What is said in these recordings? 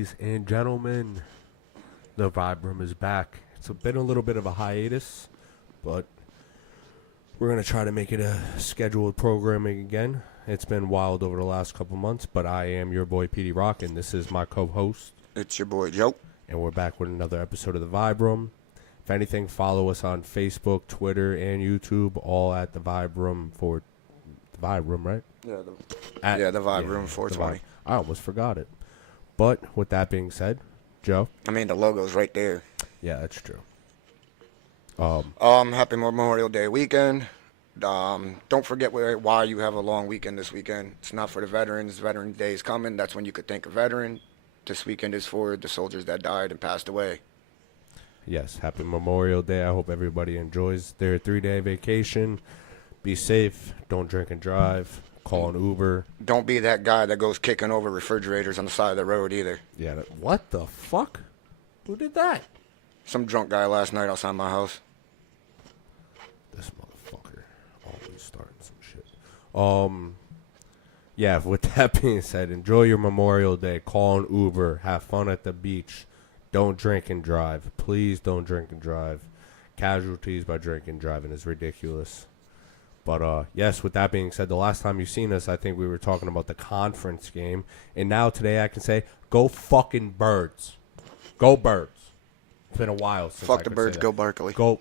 Ladies and gentlemen, the Vibe Room is back. It's been a little bit of a hiatus, but we're going to try to make it a scheduled programming again. It's been wild over the last couple months, but I am your boy, PD Rock, and this is my co-host. It's your boy, Joe. And we're back with another episode of the Vibe Room. If anything, follow us on Facebook, Twitter, and YouTube, all at the Vibe Room for the Vibe Room, right? Yeah, the Vibe Room 420. I almost forgot it. But with that being said, Joe. I mean, the logo's right there. Yeah, that's true. Happy Memorial Day weekend. Don't forget why you have a long weekend this weekend. It's not for the veterans. Veterans Day is coming. That's when you could thank a veteran. This weekend is for the soldiers that died and passed away. Yes, happy Memorial Day. I hope everybody enjoys their 3-day vacation. Be safe. Don't drink and drive. Call an Uber. Don't be that guy that goes kicking over refrigerators on the side of the road either. Yeah, what the fuck? Who did that? Some drunk guy last night outside my house. This motherfucker always starting some shit. Yeah, with that being said, enjoy your Memorial Day. Call an Uber. Have fun at the beach. Don't drink and drive. Please don't drink and drive. Casualties by drinking and driving is ridiculous. But, yes, with that being said, the last time you seen us, I think we were talking about the conference game. And now today I can say, go fucking Birds. Go Birds. It's been a while since Fuck the Birds, go Barkley. Go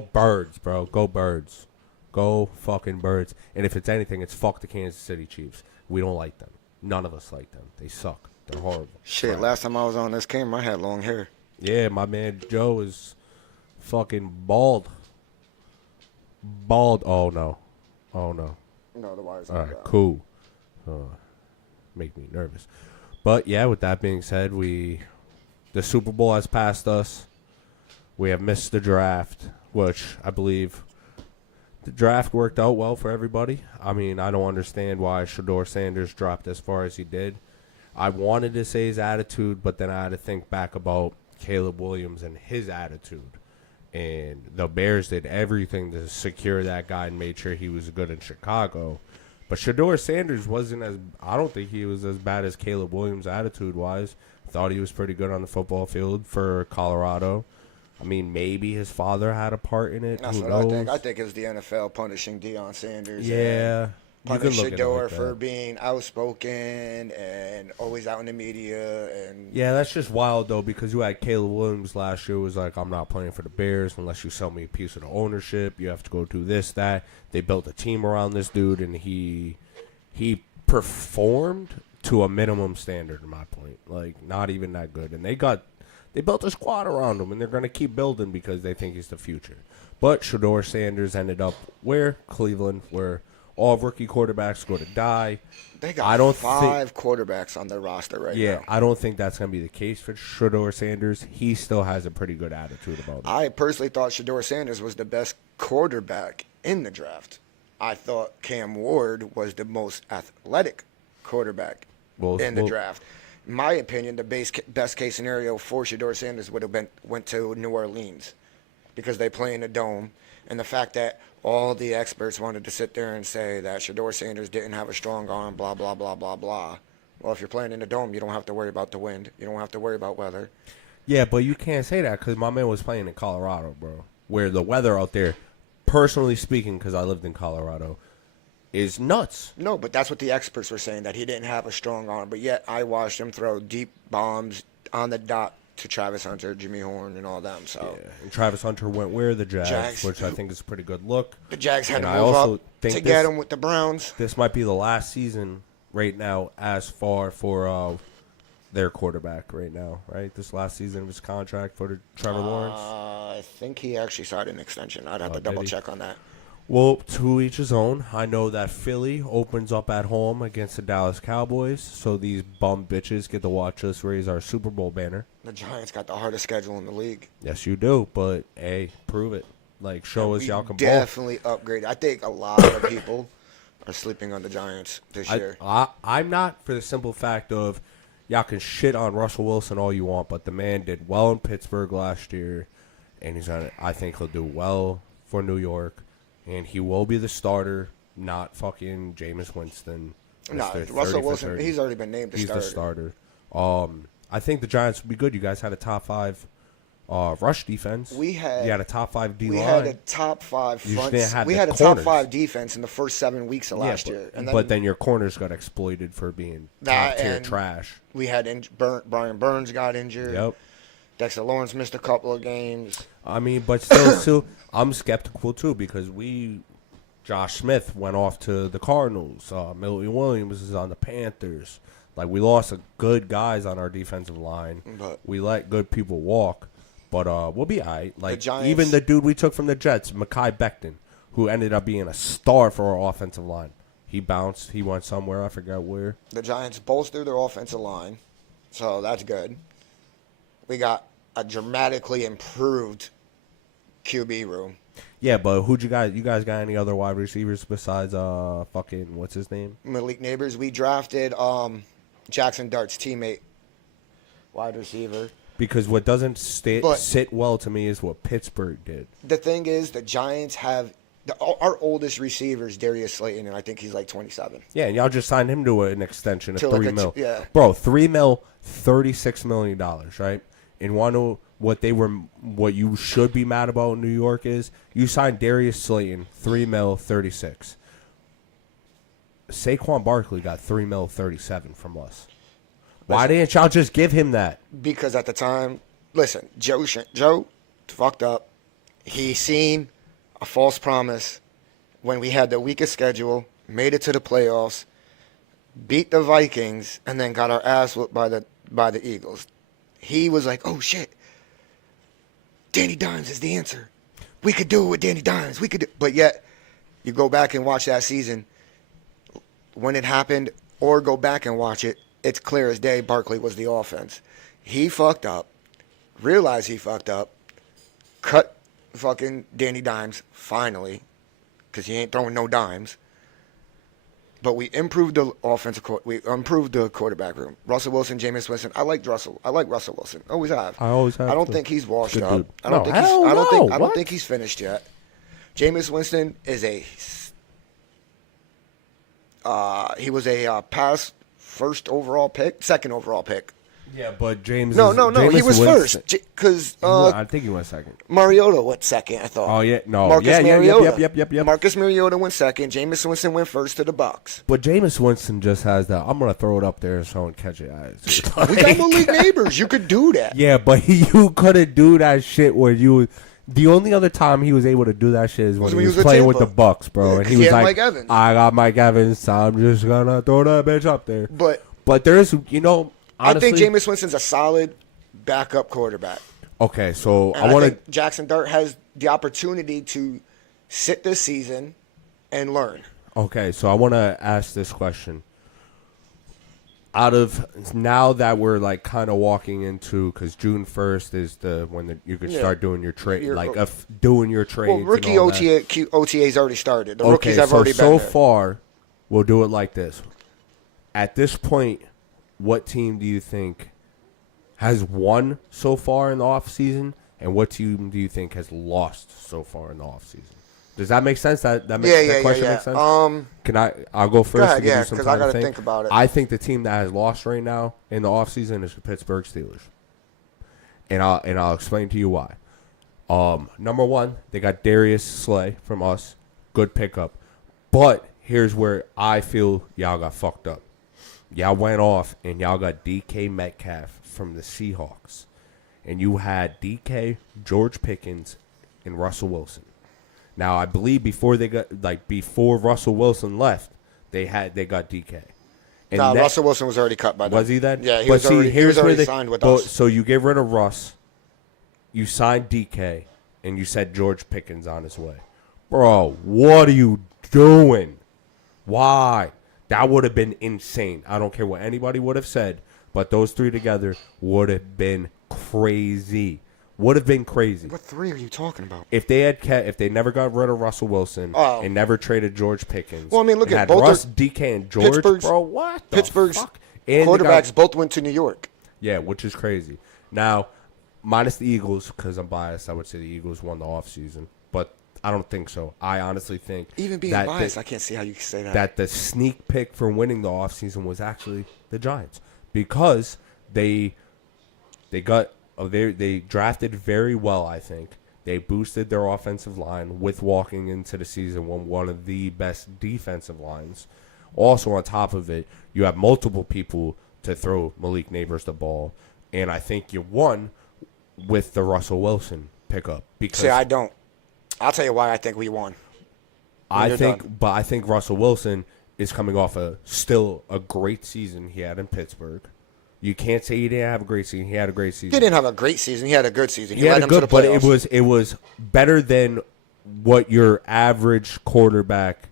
Birds, bro. Go Birds. Go fucking Birds. And if it's anything, it's fuck the Kansas City Chiefs. We don't like them. None of us like them. They suck. They're horrible. Shit, Right. last time I was on this camera, I had long hair. Yeah, my man Joe is fucking bald. Bald. Oh, no. Oh, no. No, the wire's All not right, down. cool. Make me nervous. But, yeah, with that being said, the Super Bowl has passed us. We have missed the draft, which I believe the draft worked out well for everybody. I mean, I don't understand why Shedeur Sanders dropped as far as he did. I wanted to say his attitude, but then I had to think back about Caleb Williams and his attitude. And the Bears did everything to secure that guy and made sure he was good in Chicago. But Shedeur Sanders I don't think he was as bad as Caleb Williams attitude-wise. Thought he was pretty good on the football field for Colorado. I mean, maybe his father had a part in it. That's Who what knows? I think. I think it was the NFL punishing Deion Sanders. Yeah. You can Punish look at it Shedeur like for that. being outspoken and always out in the media. And Yeah, that's just wild, though, because you had Caleb Williams last year was like, I'm not playing for the Bears unless you sell me a piece of the ownership. You have to go do this, that. They built a team around this dude, and he performed to a minimum standard, in my point. Like, not even that good. And they built a squad around him, and they're going to keep building because they think he's the future. But Shedeur Sanders ended up where? Cleveland, where all rookie quarterbacks go to die. they got five quarterbacks on their roster right now. Yeah, I don't think that's going to be the case for Shedeur Sanders. He still has a pretty good attitude about it. I personally thought Shedeur Sanders was the best quarterback in the draft. I thought Cam Ward was the most athletic quarterback in the draft. In my opinion, the best case scenario for Shedeur Sanders would have went to New Orleans because they play in a dome. And the fact that all the experts wanted to sit there and say that Shedeur Sanders didn't have a strong arm, blah, blah, blah, blah, blah. Well, if you're playing in a dome, you don't have to worry about the wind. You don't have to worry about weather. Yeah, but you can't say that because my man was playing in Colorado, bro, where the weather out there, personally speaking, because I lived in Colorado, is nuts. No, but that's what the experts were saying, that he didn't have a strong arm. But yet I watched him throw deep bombs on the dot to Travis Hunter, Jimmy Horn, and all them. So Yeah. And Travis Hunter went where? The Jags, Jags. which I think is a pretty good look. the Jags had And to I move also up think to get him with the Browns. This might be the last season right now as far for their quarterback right now, right? This last season of his contract for Trevor Lawrence. I think he actually signed an extension. I'd have to did double he? check on that. Well, to each his own. I know that Philly opens up at home against the Dallas Cowboys, so these bum bitches get to watch us raise our Super Bowl banner. The Giants got the hardest schedule in the league. Yes, you do, but, hey, prove it. Like, show us We y'all can ball. definitely upgraded. I think a lot of people are sleeping on the Giants this year. I'm not, for the simple fact of y'all can shit on Russell Wilson all you want, but the man did well in Pittsburgh last year, and I think he'll do well for New York. And he will be the starter, not fucking Jameis Winston. No, Mr. 30 Russell for Wilson, 30. he's already been named the He's starter. the starter. I think the Giants would be good. You guys had a top 5 rush defense. You had a top 5 D line. We had a top 5 front. We had a top 5 defense in the first 7 weeks of last year. And then your corners got exploited for being top tier trash. We had Brian Burns got injured. Yep. Dexter Lawrence missed a couple of games. I mean, but still, I'm skeptical too because Josh Smith went off to the Cardinals. Milton Williams is on the Panthers. Like, we lost good guys on our defensive line. But we let good people walk. But we'll be all right. Like, Giants, even the dude we took from the Jets, Mekhi Becton, who ended up being a star for our offensive line. He bounced. He went somewhere. I forgot where. The Giants bolstered their offensive line, so that's good. We got a dramatically improved QB room. Yeah, but who'd you guys got any other wide receivers besides fucking what's his name? Malik Neighbors. We drafted Jackson Dart's teammate, wide receiver. Because what doesn't sit well to me is what Pittsburgh did. The thing is, the Giants have our oldest receiver is Darius Slayton, and I think he's like 27. Yeah, and y'all just signed him to an extension of To $3 like million. yeah. Bro, $3 million, $36 million, right? And want to know what you should be mad about in New York is you signed Darius Slayton, $3 million, 36. Saquon Barkley got $3 million, 37 from us. Why didn't y'all just give him that? Because at the time, listen, Joe fucked up. He seen a false promise when we had the weakest schedule, made it to the playoffs, beat the Vikings, and then got our ass whooped by the Eagles. He was like, "Oh shit, Danny Dimes is the answer. We could do it with Danny Dimes. We could." But yet, you go back and watch that season when it happened, or go back and watch it. It's clear as day Barkley was the offense. He fucked up, realized he fucked up, cut fucking Danny Dimes finally, because he ain't throwing no dimes. But we improved the we improved the quarterback room. Russell Wilson, Jameis Winston. I like Russell Wilson. Always have. I always have. I don't think he's washed up. Dude. I don't No, don't think he's finished yet. Jameis Winston is he was a past second overall pick. Yeah, but James. No, he was first because I think he went second. Mariota went second. I thought. Oh yeah, no, Marcus Mariota. Yep. Marcus Mariota went second. Jameis Winston went first to the Bucs. But Jameis Winston just has that. I'm gonna throw it up there and someone catch it. We got Malik Neighbors. You could do that. Yeah, but you couldn't do that shit where you. The only other time he was able to do that shit is when he was playing with the Bucs, bro. Yeah, and he was like, Mike Evans. "I got Mike Evans, so I'm just gonna throw that bitch up there." But there's, honestly, I think Jameis Winston's a solid backup quarterback. Okay, so And I think Jackson Dart has the opportunity to sit this season and learn. Okay, so I want to ask this question. Out of now that we're like kind of walking into, because June 1st is when you could start doing your trade, doing your trades. Well, rookie OTA's already started. The rookies have already been so there. far, we'll do it like this. At this point, what team do you think has won so far in the offseason, and what team do you think has lost so far in the offseason? Does that make sense? That question makes sense? I'll go first. Go ahead, to give you some because time I got to to think about it. I think the team that has lost right now in the offseason is the Pittsburgh Steelers. And I'll explain to you why. Number one, they got Darius Slay from us. Good pickup. But here's where I feel y'all got fucked up. Y'all went off and y'all got DK Metcalf from the Seahawks. And you had DK, George Pickens, and Russell Wilson. Now, I believe before Russell Wilson left, they got DK. And Russell Wilson was already cut by then. Was he then? Yeah, he was already signed with us. So you get rid of Russ, you signed DK, and you said George Pickens on his way. Bro, what are you doing? Why? That would have been insane. I don't care what anybody would have said, but those three together would have been crazy. Would have been crazy. What three are you talking about? If they never got rid of Russell Wilson and never traded George Pickens. Well, I mean, look at both Russ, DK, and George. Bro, what the Pittsburgh's fuck? quarterbacks both went to New York. Yeah, which is crazy. Now, minus the Eagles, because I'm biased, I would say the Eagles won the offseason. But I don't think so. I honestly think even being biased, I can't see how you can say that. That the sneak pick for winning the offseason was actually the Giants, because they They drafted very well, I think. They boosted their offensive line with walking into the season with one of the best defensive lines. Also, on top of it, you have multiple people to throw Malik Neighbors the ball, and I think you won with the Russell Wilson pickup. Because See, I don't. I'll tell you why I think we won. I think Russell Wilson is coming off still a great season he had in Pittsburgh. You can't say he didn't have a great season. He had a great season. He didn't have a great season. He had a good season. He had a good, but it was better than what your average quarterback.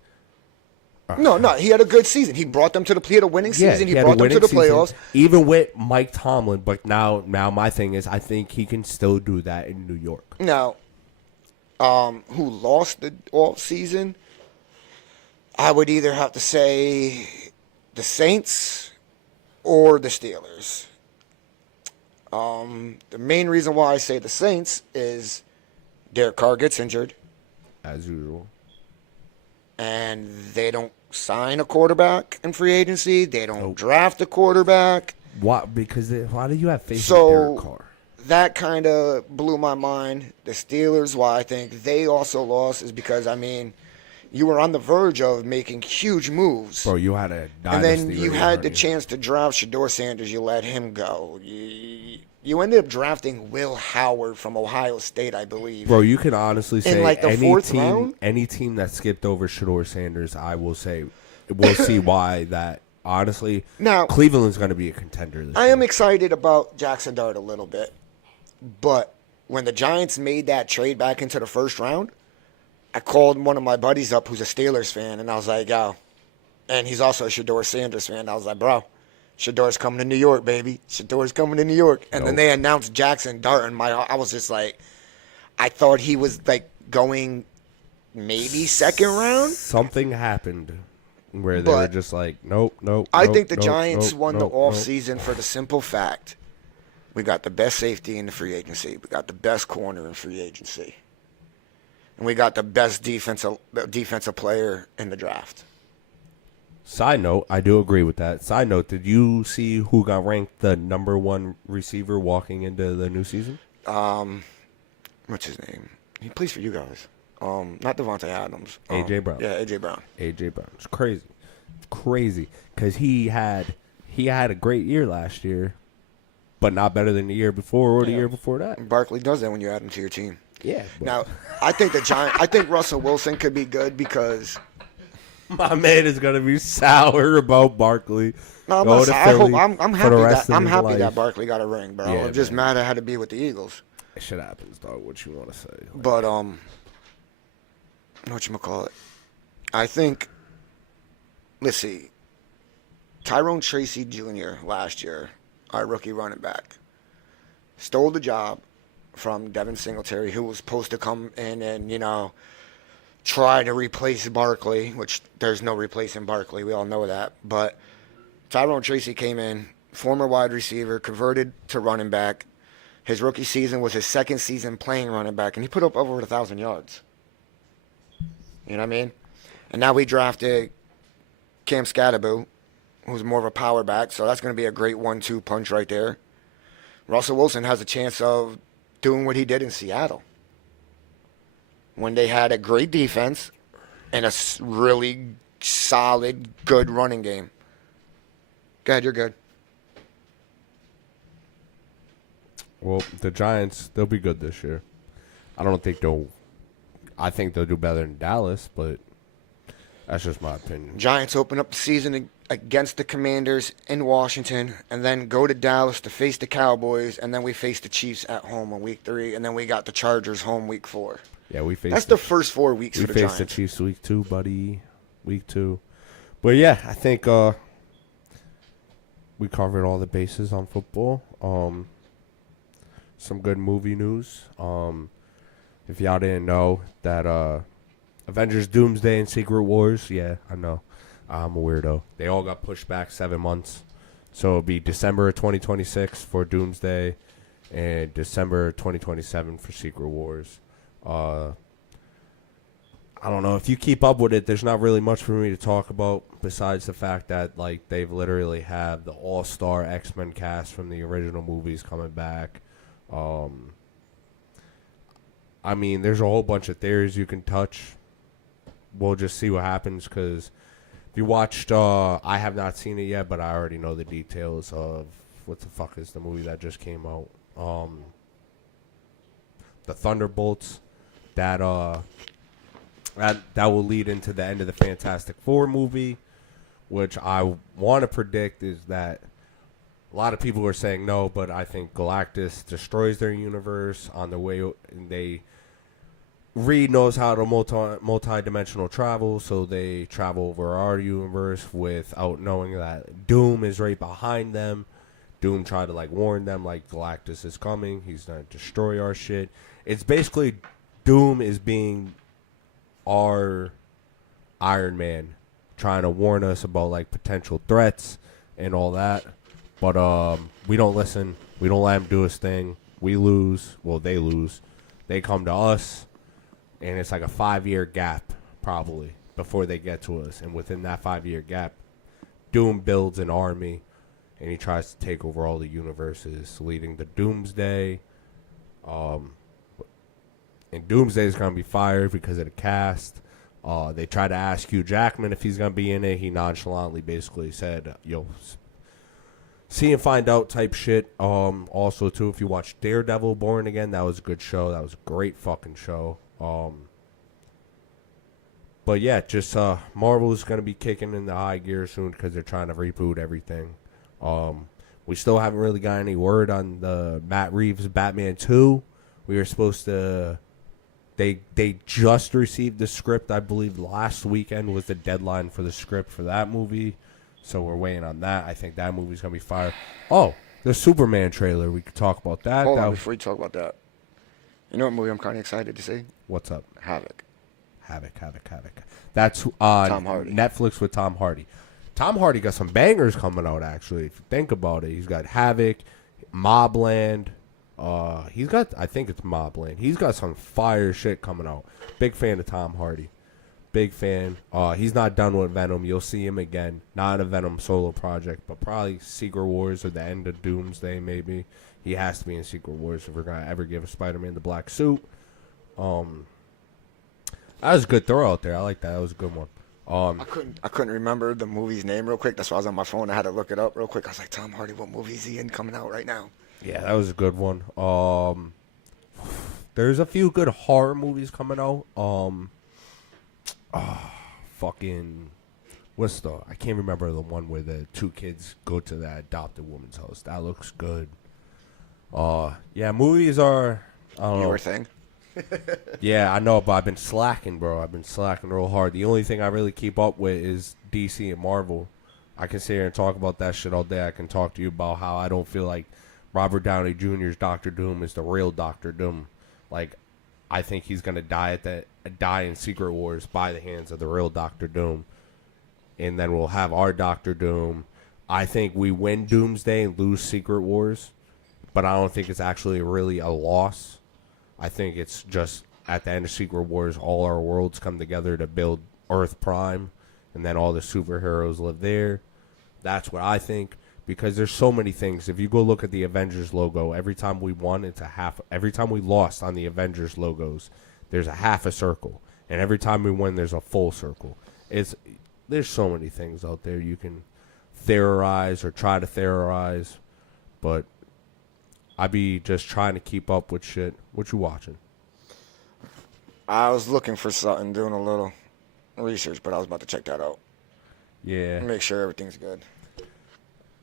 No, he had a good season. He brought them to he had a winning season. He brought them to the playoffs. Season, even with Mike Tomlin. But now my thing is, I think he can still do that in New York. Now, who lost the off season? I would either have to say the Saints or the Steelers. The main reason why I say the Saints is Derek Carr gets injured. As usual. And they don't sign a quarterback in free agency. They don't draft a quarterback. Why? Why do you have faith in Derek Carr? That kind of blew my mind. The Steelers, why I think they also lost is because, you were on the verge of making huge moves. Bro, you had a dynasty. And then you had the chance to draft Shedeur Sanders. You let him go. You ended up drafting Will Howard from Ohio State, I believe. Bro, you can honestly say the fourth round? Any team that skipped over Shedeur Sanders, I will say, we'll see why that. Honestly, now, Cleveland's going to be a contender this year. I am excited about Jackson Dart a little bit. But when the Giants made that trade back into the first round, I called one of my buddies up who's a Steelers fan, and I was like, yo. And he's also a Shedeur Sanders fan. I was like, bro, Shedeur's coming to New York, baby. Shedeur's coming to New York. And then they announced Jackson Dart, and I was just like, I thought he was like going maybe second round. Something happened where they were just like, nope. I think the Giants won the offseason for the simple fact we got the best safety in the free agency. We got the best corner in free agency. And we got the best defensive player in the draft. Side note, I do agree with that. Side note, did you see who got ranked the number one receiver walking into the new season? What's his name? He plays for you guys. Not Devontae Adams. A.J. Brown. Yeah, A.J. Brown. A.J. Brown. It's crazy. Because he had a great year last year, but not better than the year before or the year before that. Barkley does that when you add him to your team. Yeah. Now, I think Russell Wilson could be good because my man is gonna be sour about Barkley. No, I'm happy that Barkley got a ring, bro. I'm just mad I had to be with the Eagles. Shit happens, dog. What you want to say? But whatchamacallit? I think. Let's see. Tyrone Tracy Jr. last year, our rookie running back, stole the job from Devin Singletary, who was supposed to come in and, try to replace Barkley, which there's no replacing Barkley. We all know that. But Tyrone Tracy came in, former wide receiver, converted to running back. His rookie season was his second season playing running back, and he put up over 1,000 yards. You know what I mean? And now we drafted Cam Scatterbo, who's more of a power back, so that's going to be a great 1-2 punch right there. Russell Wilson has a chance of doing what he did in Seattle when they had a great defense and a really solid, good running game. Go ahead, you're good. Well, the Giants, they'll be good this year. I think they'll do better than Dallas, but that's just my opinion. Giants open up the season against the Commanders in Washington, and then go to Dallas to face the Cowboys, and then we face the Chiefs at home on week 3, and then we got the Chargers home week 4. Yeah, That's the first 4 weeks for the Giants. We faced the Chiefs week 2, buddy. Week 2. But yeah, I think we covered all the bases on football. Some good movie news. If y'all didn't know that Avengers Doomsday and Secret Wars, yeah, I know. I'm a weirdo. They all got pushed back 7 months. So it'll be December 2026 for Doomsday and December 2027 for Secret Wars. I don't know if you keep up with it. There's not really much for me to talk about besides the fact that like they've literally have the all-star X-Men cast from the original movies coming back. I mean, there's a whole bunch of theories you can touch. We'll just see what happens because if you watched, I have not seen it yet, but I already know the details of what the fuck is the movie that just came out. The Thunderbolts, that will lead into the end of the Fantastic Four movie, which I want to predict is that a lot of people are saying no, but I think Galactus destroys their universe on the way, and Reed knows how to multi-dimensional travel, so they travel over our universe without knowing that Doom is right behind them. Doom tried to like warn them like Galactus is coming. He's going to destroy our shit. It's basically Doom is being our Iron Man, trying to warn us about like potential threats and all that. But we don't listen. We don't let him do his thing. We lose. Well, they lose. They come to us. And it's like a 5-year gap, probably, before they get to us. And within that 5-year gap, Doom builds an army, and he tries to take over all the universes, leading to Doomsday. And Doomsday is going to be fired because of the cast. They try to ask Hugh Jackman if he's going to be in it. He nonchalantly basically said, yo, see and find out type shit. Also, too, if you watch Daredevil Born Again, that was a good show. That was a great fucking show. But yeah, just Marvel is going to be kicking in the high gear soon because they're trying to reboot everything. We still haven't really got any word on the Matt Reeves Batman 2. We were supposed to... They just received the script, I believe last weekend was the deadline for the script for that movie. So we're waiting on that. I think that movie's going to be fire. Oh, the Superman trailer. We could talk about that. Hold on, before you talk about that. You know what movie I'm kind of excited to see? What's up? Havoc. That's Tom Hardy. Netflix with Tom Hardy. Tom Hardy got some bangers coming out, actually. If you think about it, he's got Havoc, Mobland. He's got, I think it's Mobland. He's got some fire shit coming out. Big fan of Tom Hardy. Big fan. He's not done with Venom. You'll see him again. Not a Venom solo project, but probably Secret Wars or the end of Doomsday, maybe. He has to be in Secret Wars if we're going to ever give a Spider-Man the black suit. That was a good throw out there. I like that. That was a good one. I couldn't remember the movie's name real quick. That's why I was on my phone. I had to look it up real quick. I was like, Tom Hardy, what movie is he in coming out right now? Yeah, that was a good one. There's a few good horror movies coming out. Fucking... What's the... I can't remember the one where the two kids go to that adopted woman's house. That looks good. Yeah, movies are... I don't know. Your thing? Yeah, I know, but I've been slacking, bro. I've been slacking real hard. The only thing I really keep up with is DC and Marvel. I can sit here and talk about that shit all day. I can talk to you about how I don't feel like Robert Downey Jr.'s Doctor Doom is the real Doctor Doom. Like, I think he's gonna die in Secret Wars by the hands of the real Doctor Doom, and then we'll have our Doctor Doom. I think we win Doomsday and lose Secret Wars, but I don't think it's actually really a loss. I think it's just at the end of Secret Wars, all our worlds come together to build Earth Prime, and then all the superheroes live there. That's what I think, because there's so many things. If you go look at the Avengers logo, every time we won, it's a half. Every time we lost on the Avengers logos, there's a half a circle, and every time we win, there's a full circle. There's so many things out there you can theorize or try to theorize, but I be just trying to keep up with shit. What you watching? I was looking for something, doing a little research, but I was about to check that out. Yeah. Make sure everything's good.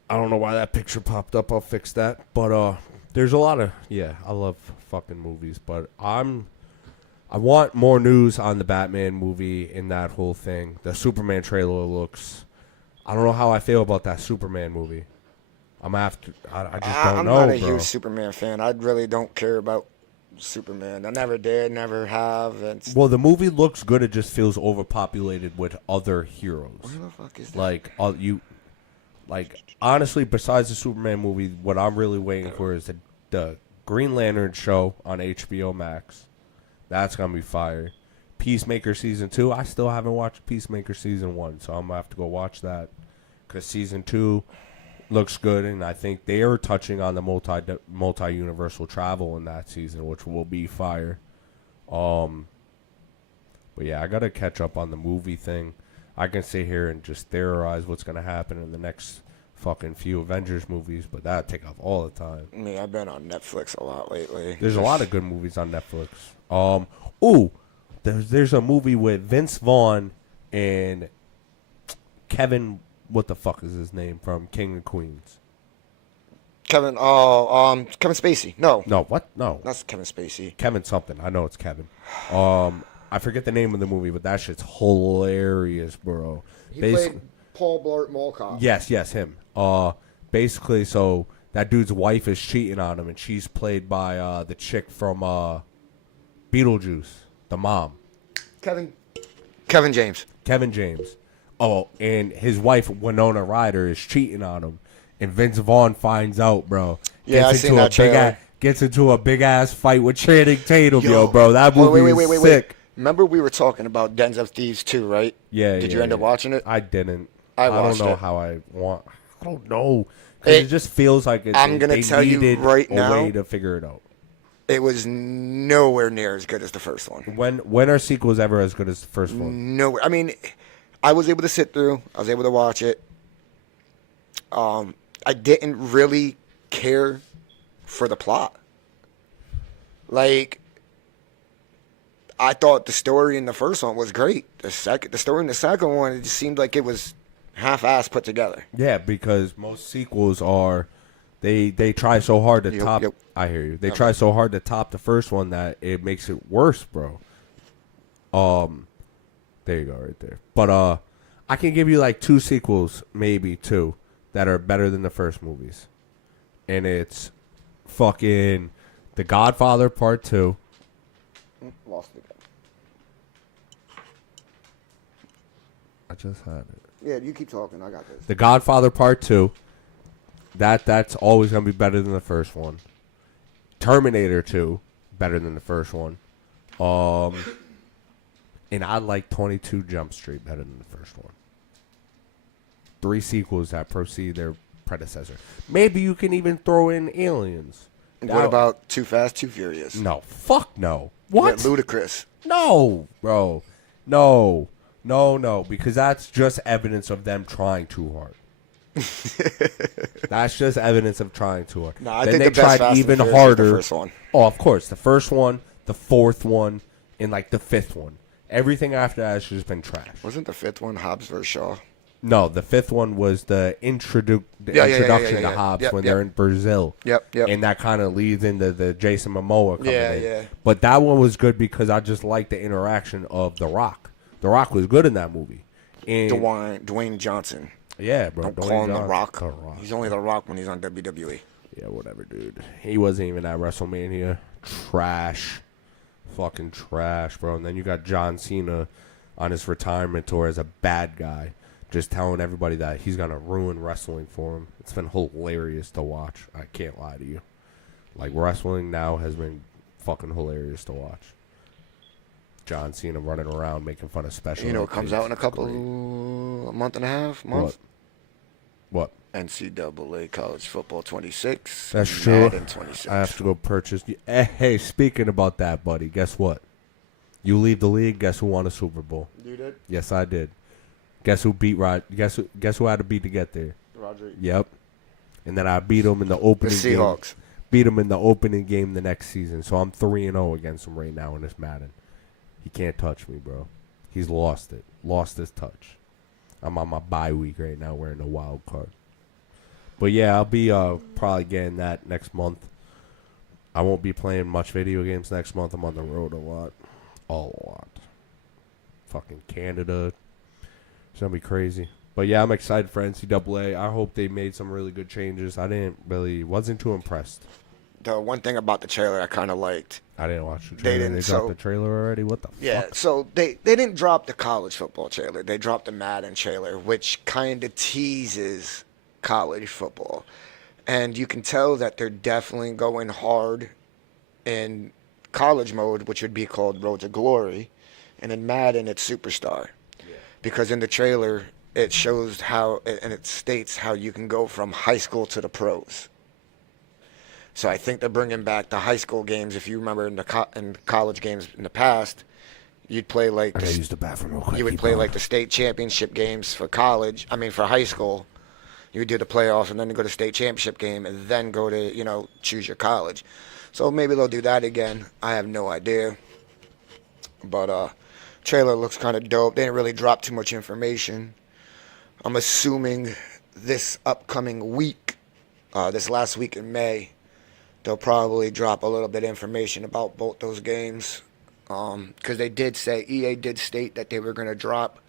I don't know why that picture popped up. I'll fix that. But there's a lot of... Yeah, I love fucking movies. But I want more news on the Batman movie and that whole thing. The Superman trailer looks... I don't know how I feel about that Superman movie. I just don't know, I'm not a bro. huge Superman fan. I really don't care about Superman. I never did, never have. Well, the movie looks good. It just feels overpopulated with other heroes. What the fuck is that? Honestly, besides the Superman movie, what I'm really waiting for is the Green Lantern show on HBO Max. That's gonna be fire. Peacemaker Season 2. I still haven't watched Peacemaker Season 1, so I'm going to have to go watch that. Because Season 2 looks good, and I think they are touching on the multi-universal travel in that season, which will be fire. But yeah, I got to catch up on the movie thing. I can sit here and just theorize what's going to happen in the next fucking few Avengers movies, but that'd take up all the time. I mean, I've been on Netflix a lot lately. There's a lot of good movies on Netflix. There's a movie with Vince Vaughn and Kevin, what the fuck is his name, from King of Queens? Kevin Spacey. No, what? No, that's Kevin Spacey. Kevin something. I know it's Kevin. I forget the name of the movie, but that shit's hilarious, bro. He played Paul Blart Mall Cop. Yes, him. Basically, so that dude's wife is cheating on him, and she's played by the chick from Beetlejuice, the mom. Kevin James. Kevin James. Oh, and his wife, Winona Ryder, is cheating on him. And Vince Vaughn finds out, bro. Yeah, I seen that trailer. Gets into a big-ass fight with Channing Tatum, yo, bro. That movie is sick. Remember we were talking about Dens of Thieves 2, right? Yeah, Did you end up watching it? I didn't. I don't know how I want. I don't know. It just feels like I'm going to tell you right now. A way to figure it out. It was nowhere near as good as the first one. When are sequels ever as good as the first one? Nowhere. I mean, I was able to sit through. I was able to watch it. I didn't really care for the plot. Like, I thought the story in the first one was great. The story in the second one, it just seemed like it was half-assed put together. Yeah, because most sequels are, they try so hard to top. Yep. I hear you. They try so hard to top the first one that it makes it worse, bro. There you go, right there. But I can give you like 2 sequels, maybe 2, that are better than the first movies, and it's fucking The Godfather Part 2. Lost it. I just had it. Yeah, you keep talking. I got this. The Godfather Part 2. That's always going to be better than the first one. Terminator 2, better than the first one. And I like 22 Jump Street better than the first one. 3 sequels that precede their predecessor. Maybe you can even throw in Aliens. What about Too Fast, Too Furious? No. Fuck no. What? Ludicrous. No, bro. No, because that's just evidence of them trying too hard. That's just evidence of trying too hard. No, I think the best Fast even harder. Is the first one. Oh, of course, the first one, the fourth one, and like the fifth one. Everything after that has just been trash. Wasn't the fifth one Hobbs vs. Shaw? No, the fifth one was the introduction to Hobbs when they're in Brazil. Yep. And that kind of leads into the Jason Momoa coming in. Yeah. But that one was good because I just liked the interaction of The Rock. The Rock was good in that movie. And Dwayne Johnson. Yeah, bro. Don't call him The Rock. He's only The Rock when he's on WWE. Yeah, whatever, dude. He wasn't even at WrestleMania. Trash. Fucking trash, bro. And then you got John Cena on his retirement tour as a bad guy, just telling everybody that he's going to ruin wrestling for him. It's been hilarious to watch. I can't lie to you. Like, wrestling now has been fucking hilarious to watch. John Cena running around making fun of special. You know, it comes out in a month and a half. What? NCAA College Football 26. That's true. Madden 26. I have to go purchase. Hey, speaking about that, buddy, guess what? You leave the league. Guess who won a Super Bowl? You did? Yes, I did. Guess who beat Rod? Guess who I had to beat to get there? Roderick. Yep. And then I beat him in the opening game. The Seahawks. Beat him in the opening game the next season. So I'm 3-0 against him right now in this Madden. He can't touch me, bro. He's lost it. Lost his touch. I'm on my bye week right now wearing the wild card. But yeah, I'll be probably getting that next month. I won't be playing much video games next month. I'm on the road a lot. A lot. Fucking Canada. It's going to be crazy. But yeah, I'm excited for NCAA. I hope they made some really good changes. Wasn't too impressed. The one thing about the trailer I kind of liked. I didn't watch the trailer. They dropped the trailer already? What the fuck? Yeah, so they didn't drop the college football trailer. They dropped the Madden trailer, which kind of teases college football. And you can tell that they're definitely going hard in college mode, which would be called Road to Glory. and in Madden it's Superstar. Because in the trailer it shows how, and it states how you can go from high school to the pros. So I think they're bringing back the high school games. If you remember in in college games in the past, you'd play like I gotta use the bathroom real quick. you would play like the state championship games for college. I mean for high school, you would do the playoffs and then go to state championship game and then go to choose your college. So maybe they'll do that again. I have no idea. But trailer looks kind of dope. They didn't really drop too much information. I'm assuming this upcoming week, this last week in May, they'll probably drop a little bit of information about both those games. Because EA did state that they were going to drop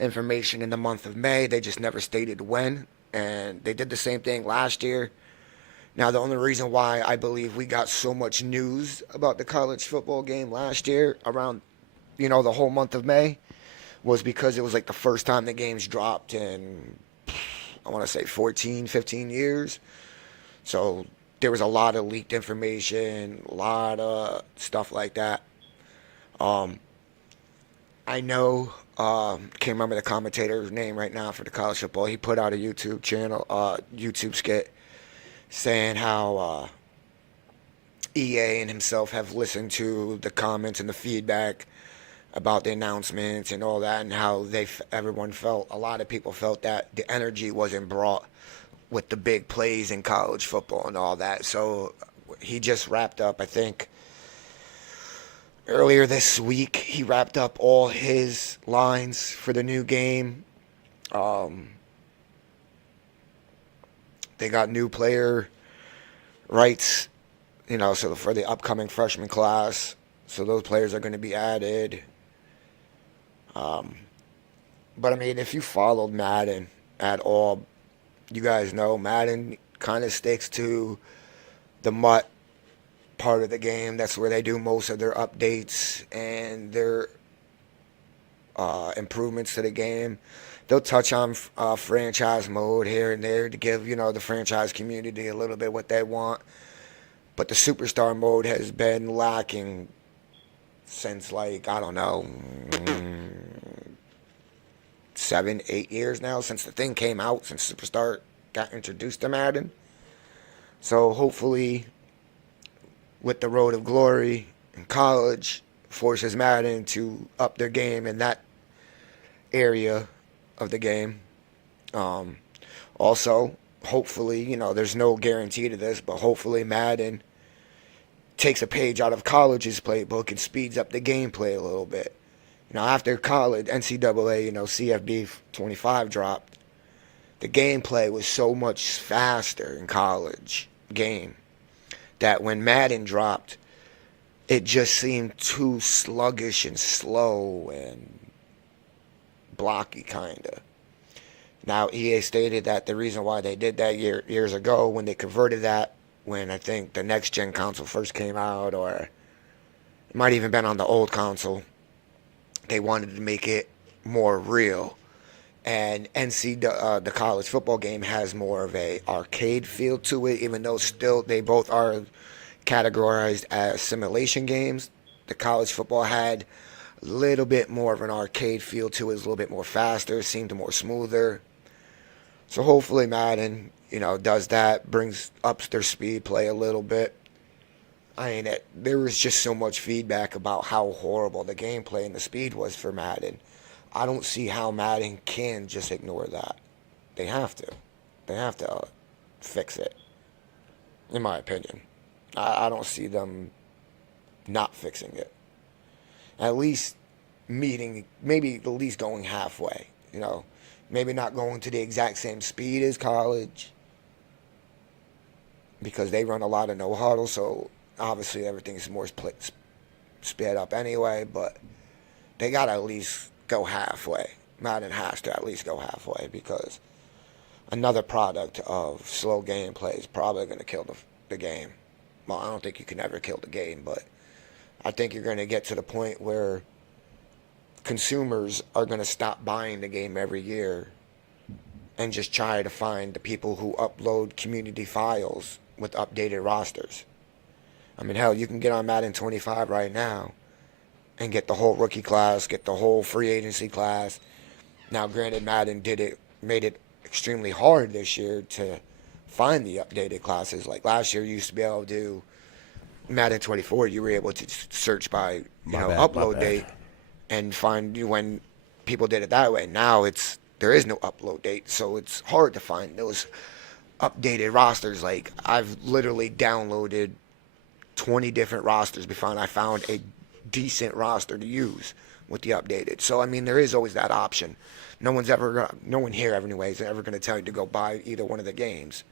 information in the month of May. They just never stated when. And they did the same thing last year. Now, the only reason why I believe we got so much news about the college football game last year around, the whole month of May was because it was like the first time the games dropped in, I want to say 14, 15 years. So there was a lot of leaked information, a lot of stuff like that. I know, can't remember the commentator's name right now for the college football. He put out a YouTube channel, YouTube skit saying how EA and himself have listened to the comments and the feedback about the announcements and all that, and how everyone felt, a lot of people felt that the energy wasn't brought with the big plays in college football and all that. So he just wrapped up, I think, earlier this week, he wrapped up all his lines for the new game. They got new player rights, so for the upcoming freshman class. So those players are going to be added. But, I mean, if you followed Madden at all, you guys know Madden kind of sticks to the MUT part of the game. That's where they do most of their updates and their improvements to the game. They'll touch on franchise mode here and there to give, the franchise community a little bit what they want. But the superstar mode has been lacking since, I don't know, 7, 8 years now, since the thing came out, since Superstar got introduced to Madden. So hopefully, with the Road of Glory in college, forces Madden to up their game in that area of the game. Also, hopefully, there's no guarantee to this, but hopefully Madden takes a page out of college's playbook and speeds up the gameplay a little bit. After college, NCAA, CFB 25 dropped, the gameplay was so much faster in college game that when Madden dropped, it just seemed too sluggish and slow and blocky, kind of. Now, EA stated that the reason why they did that years ago, when they converted that, when I think the next-gen console first came out, or it might even been on the old console, they wanted to make it more real. And the college football game has more of a arcade feel to it, even though still they both are categorized as simulation games. The college football had a little bit more of an arcade feel to it. It was a little bit more faster, seemed more smoother. So hopefully Madden, does that, brings up their speed play a little bit. I mean, there was just so much feedback about how horrible the gameplay and the speed was for Madden. I don't see how Madden can just ignore that. They have to. They have to fix it, in my opinion. I don't see them not fixing it. At least maybe at least going halfway, Maybe not going to the exact same speed as college, because they run a lot of no-huddle, so obviously everything's more sped up anyway, but they got to at least go halfway. Madden has to at least go halfway, because another product of slow gameplay is probably going to kill the game. Well, I don't think you can ever kill the game, but I think you're going to get to the point where consumers are going to stop buying the game every year and just try to find the people who upload community files with updated rosters. I mean, hell, you can get on Madden 25 right now and get the whole rookie class, get the whole free agency class. Now, granted, Madden made it extremely hard this year to find the updated classes. Like last year, you used to be able to do Madden 24. You were able to search by upload date and find you when people did it that way. Now there is no upload date, so it's hard to find those updated rosters. Like I've literally downloaded 20 different rosters before I found a decent roster to use with the updated. So I mean, there is always that option. No one here anyways, is ever going to tell you to go buy either one of the games.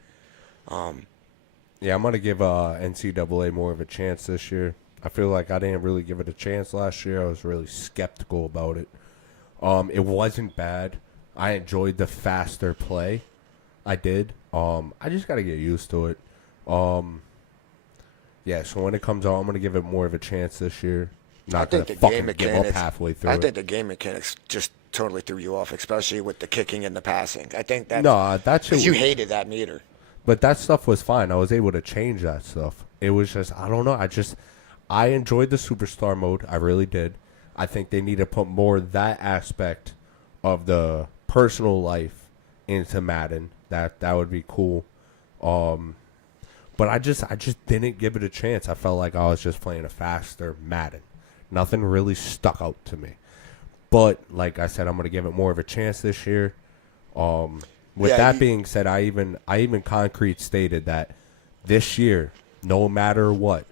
Yeah, I'm gonna give NCAA more of a chance this year. I feel like I didn't really give it a chance last year. I was really skeptical about it. It wasn't bad. I enjoyed the faster play. I did. I just got to get used to it. Yeah, so when it comes out, I'm going to give it more of a chance this year. Not going to fucking give up halfway through I think the game mechanics just totally threw you off, especially with the kicking and the passing. I think that's... No, that's... Because you hated that meter. But that stuff was fine. I was able to change that stuff. It was just... I don't know. I enjoyed the superstar mode. I really did. I think they need to put more of that aspect of the personal life into Madden. That would be cool. But I just didn't give it a chance. I felt like I was just playing a faster Madden. Nothing really stuck out to me. But like I said, I'm gonna give it more of a chance this year. Being said, I even concrete stated that this year, no matter what,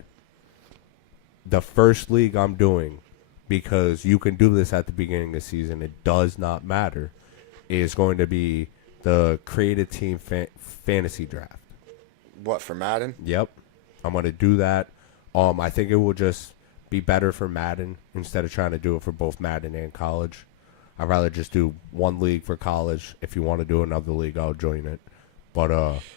the first league I'm doing, because you can do this at the beginning of the season, it does not matter, is going to be the creative team fantasy draft. What, for Madden? Yep. I'm going to do that. I think it will just be better for Madden instead of trying to do it for both Madden and college. I'd rather just do one league for college. If you want to do another league, I'll join it. But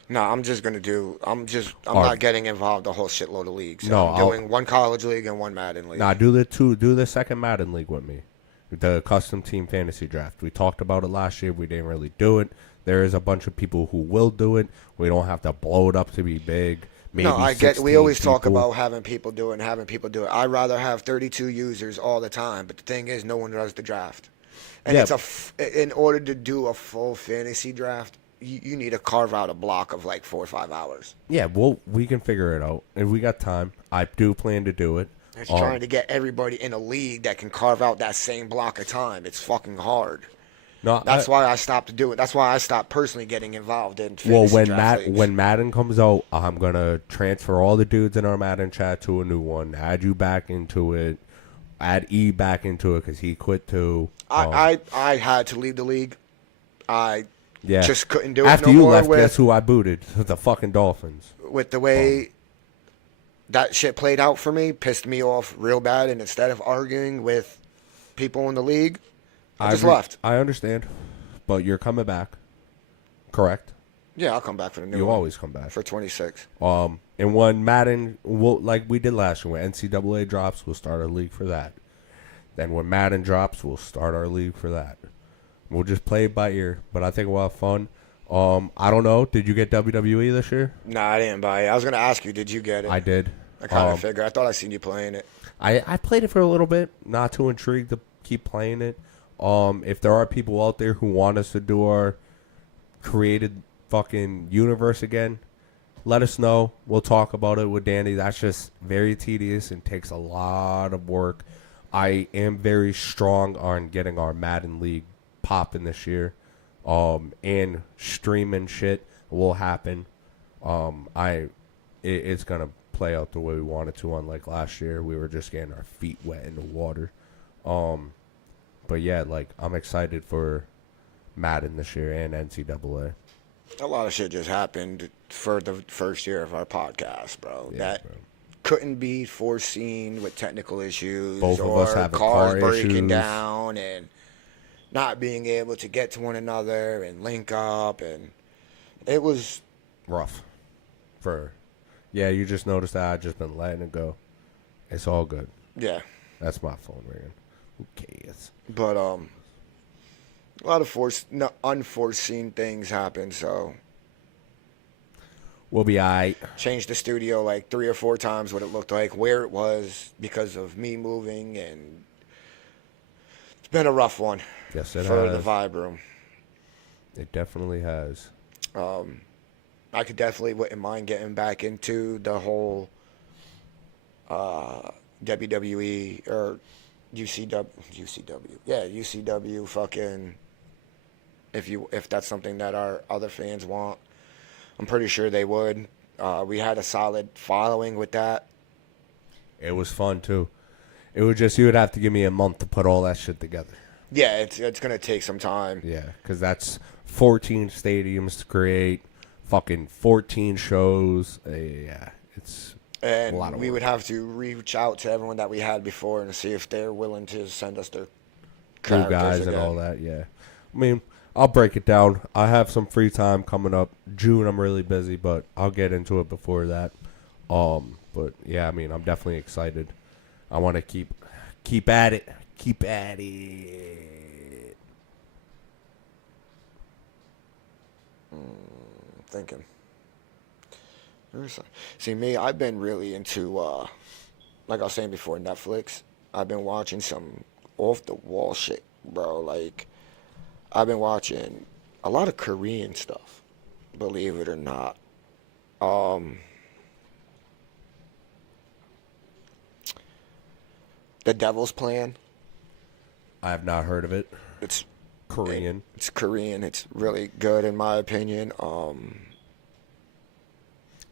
no, I'm not getting involved in a whole shitload of leagues. No, I'm doing one college league and one Madden league. Nah, do the second Madden league with me. The custom team fantasy draft. We talked about it last year. We didn't really do it. There is a bunch of people who will do it. We don't have to blow it up to be big. Maybe no, I get. We always talk about having people do it. I'd rather have 32 users all the time. But the thing is, no one does the draft. And in order to do a full fantasy draft, you need to carve out a block of like 4 or 5 hours. Yeah, well, we can figure it out. If we got time, I do plan to do it. It's trying to get everybody in a league that can carve out that same block of time. It's fucking hard. No, that's why I stopped doing. That's why I stopped personally getting involved in fantasy draft leagues. When Madden comes out, I'm gonna transfer all the dudes in our Madden chat to a new one. Add you back into it. Add E back into it because he quit too. I had to leave the league. I just couldn't do it after no you more. Left, guess who I booted? The fucking Dolphins. With the way that shit played out for me, pissed me off real bad. And instead of arguing with people in the league, I just left. I understand, but you're coming back, correct? Yeah, I'll come back for the new one. You always come back. For 26. And when Madden, like we did last year, when NCAA drops, we'll start our league for that. Then when Madden drops, we'll start our league for that. We'll just play it by ear, but I think we'll have fun. I don't know. Did you get WWE this year? Nah, I didn't buy it. I was going to ask you, did you get it? I did. I kind of figured. I thought I seen you playing it. I played it for a little bit. Not too intrigued to keep playing it. If there are people out there who want us to do our created fucking universe again, let us know. We'll talk about it with Danny. That's just very tedious and takes a lot of work. I am very strong on getting our Madden League popping this year. And streaming shit will happen. It's gonna play out the way we want it to. Unlike last year, we were just getting our feet wet in the water. But yeah, like I'm excited for Madden this year and NCAA. A lot of shit just happened for the first year of our podcast, bro. Yeah, couldn't be foreseen with technical issues. Both of us have cars breaking down and not being able to get to one another and link up, and it was rough. You just noticed that I just been letting it go. It's all good. Yeah, that's my phone ringing. Who cares? But a lot of unforeseen things happen. So We'll be alright. Changed the studio like 3 or 4 times what it looked like, where it was because of me moving, and it's been a rough one Yes, it for has. the Vibe Room. It definitely has. I could definitely wouldn't mind getting back into the whole WWE or UCW fucking, if that's something that our other fans want. I'm pretty sure they would. We had a solid following with that. It was fun too. It would just, you would have to give me a month to put all that shit together. Yeah, it's gonna take some time. Yeah, because that's 14 stadiums to create, fucking 14 shows. Yeah, it's a lot And of we work. would have to reach out to everyone that we had before and see if they're willing to send us their New characters guys again. and all that. Yeah, I mean, I'll break it down. I have some free time coming up. June, I'm really busy, but I'll get into it before that. But yeah, I mean, I'm definitely excited. I want to keep at it. Keep at it. Thinking. See, me, I've been really into, like I was saying before, Netflix. I've been watching some off the wall shit, bro. Like, I've been watching a lot of Korean stuff, believe it or not. The Devil's Plan. I have not heard of it. It's Korean. It's Korean. It's really good in my opinion. Oh,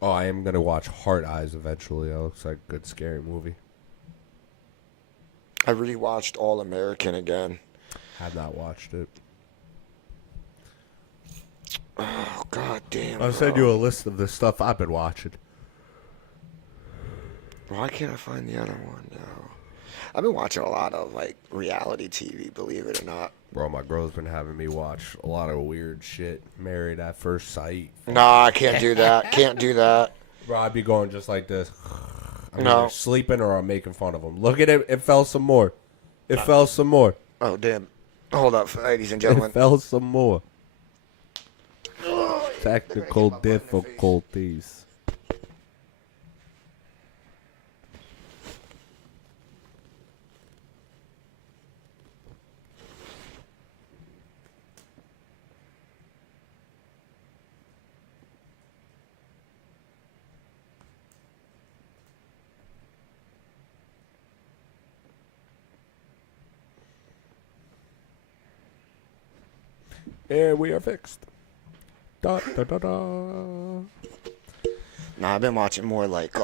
I am gonna watch Heart Eyes eventually. That looks like a good scary movie. I rewatched All American again. Have not watched it. Oh god damn. I'll send you a list of the stuff I've been watching. Why can't I find the other one now? I've been watching a lot of like reality TV, believe it or not. Bro, my girl's been having me watch a lot of weird shit. Married at First Sight. Nah, I can't do that. Can't do that. Bro, I'd be going just like this. I'm No. either sleeping or I'm making fun of him. Look at it. It fell some more. It fell some more. Oh damn. Hold up, ladies and It gentlemen. fell some more. Oh, Technical difficulties. And we are fixed. Da, da, da, da. Nah, I've been watching more like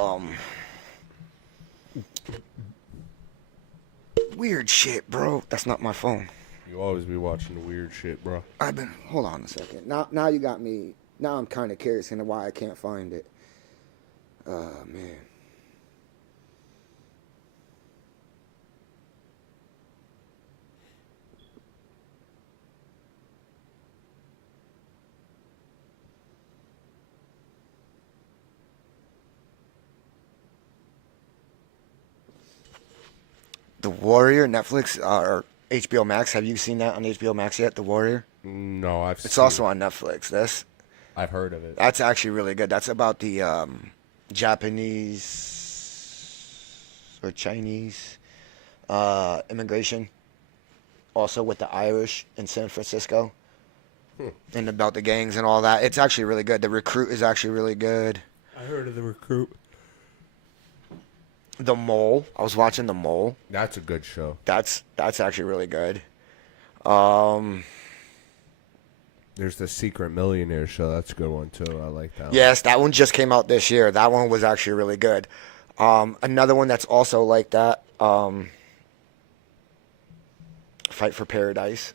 weird shit, bro. That's not my phone. You always be watching the weird shit, bro. Hold on a second. Now you got me. Now I'm kind of curious into why I can't find it. Man. The Warrior, Netflix, or HBO Max. Have you seen that on HBO Max yet? The Warrior. No, It's also on Netflix. I've heard of it. That's actually really good. That's about the Japanese or Chinese immigration, also with the Irish in San Francisco, and about the gangs and all that. It's actually really good. The Recruit is actually really good. I heard of The Recruit. The Mole. I was watching The Mole. That's a good show. That's actually really good. There's the Secret Millionaire show. That's a good one too. I like that. Yes, that one just came out this year. That one was actually really good. Another one that's also like that, Fight for Paradise.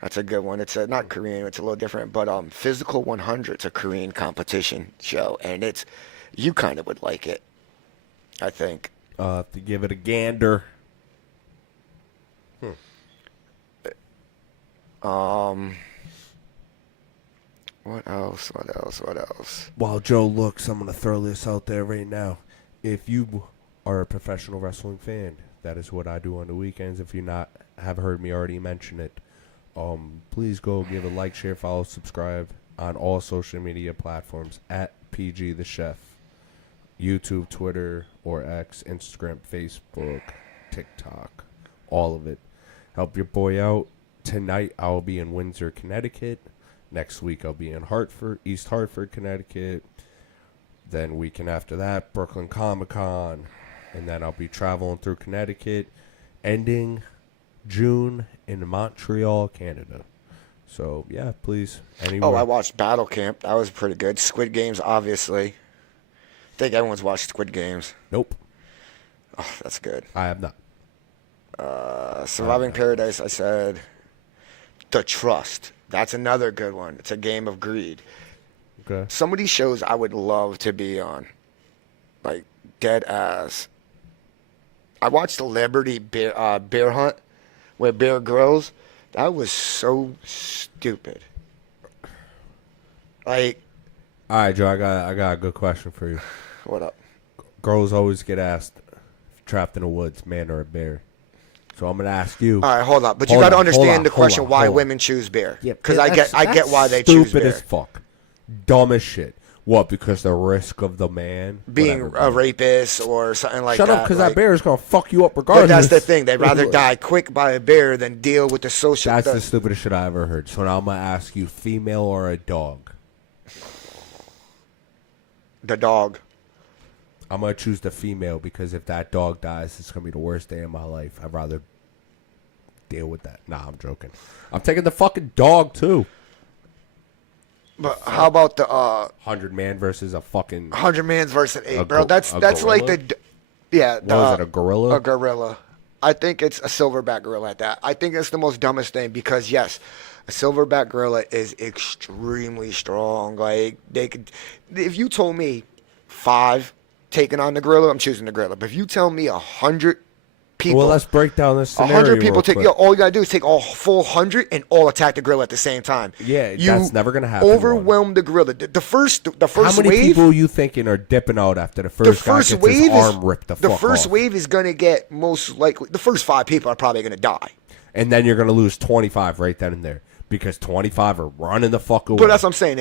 That's a good one. It's not Korean. It's a little different. But Physical 100's a Korean competition show, and you kind of would like it, I think. To give it a gander. What else? While Joe looks, I'm going to throw this out there right now. If you are a professional wrestling fan, that is what I do on the weekends. If you have heard me already mention it, please go give a like, share, follow, subscribe on all social media platforms at PG the Chef. YouTube, Twitter, or X, Instagram, Facebook, TikTok, all of it. Help your boy out. Tonight I'll be in Windsor, Connecticut. Next week I'll be in East Hartford, Connecticut. Then weekend after that, Brooklyn Comic Con. And then I'll be traveling through Connecticut, ending June in Montreal, Canada. So, yeah, please. Anywhere. Oh, I watched Battle Camp. That was pretty good. Squid Games, obviously. I think everyone's watched Squid Games. Nope. Oh, that's good. I have not. Surviving Paradise, I said. The Trust. That's another good one. It's a game of greed. Okay. Some of these shows I would love to be on. Like, dead ass. I watched the Liberty Bear Hunt with Bear Grylls. That was so stupid. Like, all right, Joe, I got a good question for you. What up? Girls always get asked, trapped in the woods, man or a bear. So I'm gonna ask you. All right, hold on. But you got to understand the question why women choose bear. Yeah, because I get why they choose bear. Stupid as fuck. Dumb as shit. What? Because the risk of the man being a rapist or something like that. Shut up, because that bear is gonna fuck you up regardless. But that's the thing. They'd rather die quick by a bear than deal with the social. That's the stupidest shit I ever heard. So now I'm gonna ask you, female or a dog? The dog. I'm going to choose the female because if that dog dies, it's going to be the worst day of my life. I'd rather deal with that. Nah, I'm joking. I'm taking the fucking dog, too. But how about the 100 man versus a fucking 100 mans versus 8, bro? That's like the what was it, a gorilla? A gorilla. I think it's a silverback gorilla at that. I think it's the most dumbest thing because yes, a silverback gorilla is extremely strong. Like they could, if you told me 5 taking on the gorilla, I'm choosing the gorilla. But if you tell me 100 people, well, let's break down this scenario. 100 people take. All you gotta do is take all full 100 and all attack the gorilla at the same time. Yeah, that's never gonna happen. Overwhelm the gorilla. The first How many wave, people are you thinking are dipping out after the first guy gets his arm ripped the fuck off? The first wave is gonna get most likely. The first 5 people are probably gonna die. And then you're gonna lose 25 right then and there. Because 25 are running the fuck away. But that's what I'm saying.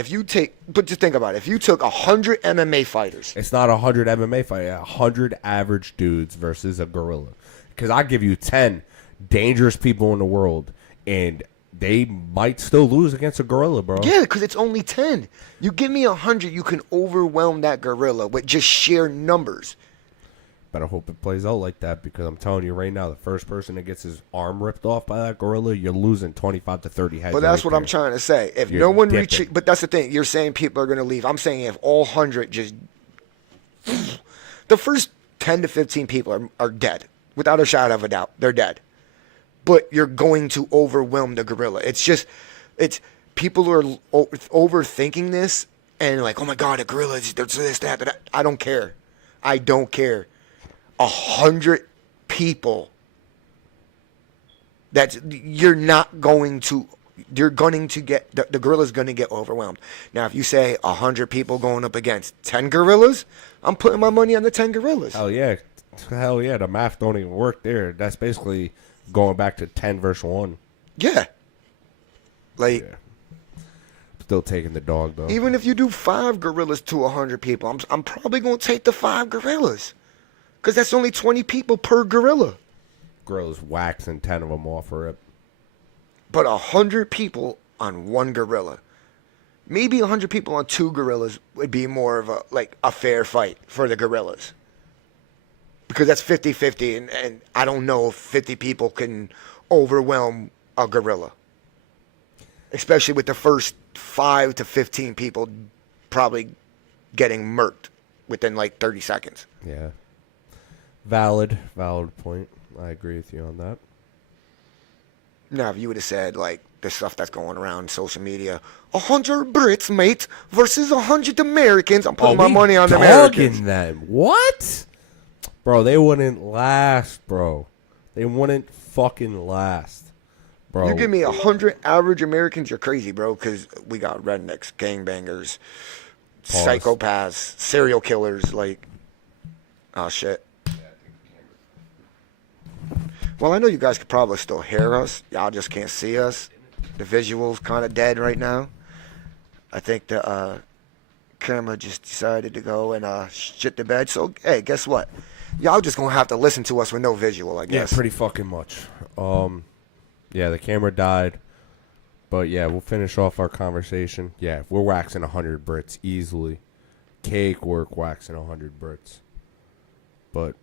But just think about it. If you took 100 MMA fighters. It's not 100 MMA fighters. 100 average dudes versus a gorilla. Because I give you 10 dangerous people in the world, and they might still lose against a gorilla, bro. Yeah, because it's only 10. You give me 100, you can overwhelm that gorilla with just sheer numbers. But I hope it plays out like that because I'm telling you right now, the first person that gets his arm ripped off by that gorilla, you're losing 25 to 30 heads. But that's what I'm trying to say. If no one reaches, but that's the thing. You're saying people are going to leave. I'm saying if all 100 just, the first 10 to 15 people are dead without a shadow of a doubt. They're dead. But you're going to overwhelm the gorilla. It's people are overthinking this and like, oh my god, a gorilla is this, that. I don't care. 100 people you're going to get the gorilla's going to get overwhelmed. Now if you say 100 people going up against 10 gorillas, I'm putting my money on the 10 gorillas. Hell yeah, the math don't even work there. That's basically going back to 10 versus 1. Yeah, Still taking the dog though. Even if you do 5 gorillas to 100 people, I'm probably going to take the 5 gorillas. Because that's only 20 people per gorilla. Gorilla's waxing 10 of them off for it. But 100 people on 1 gorilla. Maybe 100 people on 2 gorillas would be more of a fair fight for the gorillas. Because that's 50-50, and I don't know if 50 people can overwhelm a gorilla. Especially with the first 5 to 15 people probably getting murked within 30 seconds. Yeah. Valid point. I agree with you on that. Now, if you would have said, the stuff that's going around social media, 100 Brits, mate, versus 100 Americans, I'm putting my money on the Americans. Them. What? Bro, they wouldn't last, bro. They wouldn't fucking last. Bro. You give me 100 average Americans, you're crazy, bro, because we got rednecks, gangbangers, psychopaths, serial killers, oh, shit. Well, I know you guys could probably still hear us. Y'all just can't see us. The visual's kind of dead right now. I think the camera just decided to go and shit the bed. So, hey, guess what? Y'all just going to have to listen to us with no visual, I guess. Yeah, pretty fucking much. Yeah, the camera died. But, yeah, we'll finish off our conversation. Yeah, we're waxing 100 Brits easily. Cake work waxing 100 Brits. But